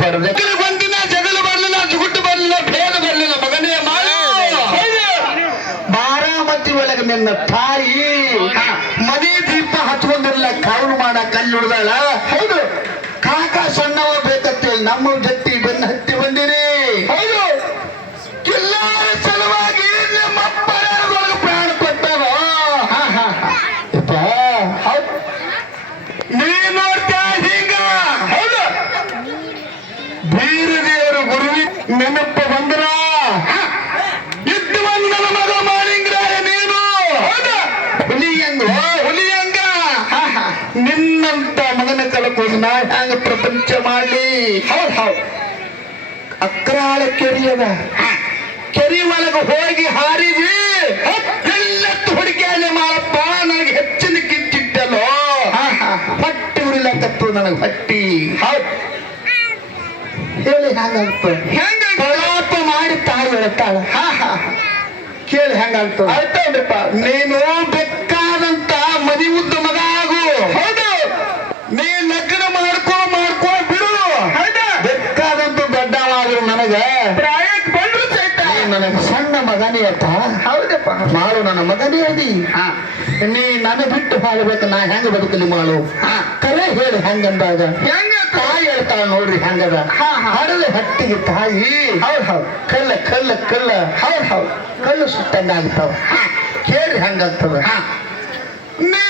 ಪಡೆದೆ ಒಂದಿನ ಜಗಳ ಬರಲಿಲ್ಲ, ಜುಗುಟ್ಟು ಬರಲಿಲ್ಲ, ಭೇದ ಬರಲಿಲ್ಲ. ಮಗನೇ ಮಾಡು, ಬಾರಾಮತಿ ಒಳಗೆ ನಿನ್ನ ತಾಯಿ ಮನೆ ದೀಪ ಹಚ್ಕೊಂಡಿರಲ್ಲ, ಕಾವಲು ಮಾಡ ಕಲ್ಲು ಹಿಡ್ದಾಳ. ಹೌದು, ಕಾಕ ಸಣ್ಣವ ಬೇಕಂತೇಳಿ ನಮ್ಮ ಜಟ್ಟಿ ಬೆನ್ನ ಹತ್ತಿ ಬಂದಿರಿ. ಹೌದು, ಎಲ್ಲರ ಸಲುವಾಗಿ ನಿಮ್ಮ ಅಪ್ಪರೊಳಗೆ ಪ್ರಾಣ ಕೊಟ್ಟವ. ನೀ ನೋಡ್ತಾ ಹಿಂಗ. ಹೌದು, ಬೀರದೇವರು ಗುರುವಿ ನೆನಪ ಬಂದ್ರ ಇದ್ದು ಬಂದು ನನ್ನ ಮಗ ಮಾಲಿಂಗ್ರಾಯ ನೀನು. ಹೌದಾ, ಹುಲಿಯಂಗ ಹುಲಿಯಂಗ ನಿನ್ನಂತ ಮಗನ ಕಳ್ಕೊಂಡು ನಾ ಹ್ಯಾಂಗ ಪ್ರಪಂಚ ಮಾಡ್ಲಿ. ಹೌದ್ ಹೌದ್, ಅಕ್ರಾಳ ಕೆರಿಯದ ಕೆರಿ ಒಳಗ ಹೋಗಿ ಹಾರಿದಿ, ಎಲ್ಲತ್ತು ಹುಡುಕಿಯಾಲೆ ಮಾಡಪ್ಪ, ನನಗೆ ಹೆಚ್ಚಿನ ಕಿಚ್ಚಿಟ್ಟಲ್ಲೋ. ಹೊಟ್ಟಿ ಉರಿಲಕತ್ತು ನನಗೆ ಹೊಟ್ಟಿ. ಹೌದ್, ಹೇಳಿ ಹೆಂಗಂತ ಹೆಂಗ ಪ್ರಲಾಪ ಮಾಡಿ ತಾಯಿ ಹೇಳ್ತಾಳ. ಕೇಳಿ ಹೆಂಗಂತ ಆಯ್ತೇನ್ರಿಪ್ಪ. ನೀನು ಬೇಕಾದಂತ ಮದಿ ಉದ್ದ ಮಗ ಆಗು. ಹೌದು, ನೀ ಲಗ್ನ ಮಾಡ್ಕೋ ಬಿಡು. ಬೇಕಾದಂತ ದೊಡ್ಡವಾದ್ರು ನನಗ ಪ್ರಾಯಕ್ಕೆ ಬಂದ್ರು ಸಹಿತ ನನಗೆ ಸಣ್ಣ ಮಗನೇ ಅತ್ತ. ಹೌದಪ್ಪ, ಮಾಡು ನನ್ನ ಮಗನೇ ಅದಿ. ನೀ ನನ್ನ ಬಿಟ್ಟು ಹಾಡ್ಬೇಕು, ನಾ ಹೆಂಗ ಬದುಕಲಿ ಮಾಡು. ಕರೆ ಹೇಳಿ ಹೆಂಗಂದಾಗ ಹೆಂಗ ತಾಯಿ ಹೇಳ್ತಾಳ ನೋಡ್ರಿ ಹೆಂಗದ. ಹಡದ ಹಟ್ಟಿಗೆ ತಾಯಿ. ಹೌದ್ ಹೌದ್, ಕಲ್ಲ ಕಲ್ಲ ಕಲ್ಲ. ಹೌದ್ ಹೌದ್, ಕಲ್ಲು ಸುಟ್ಟಂಗ ಆಗ್ತಾವ. ಕೇಳಿ ಹೆಂಗಾಗ್ತದ. ನೀ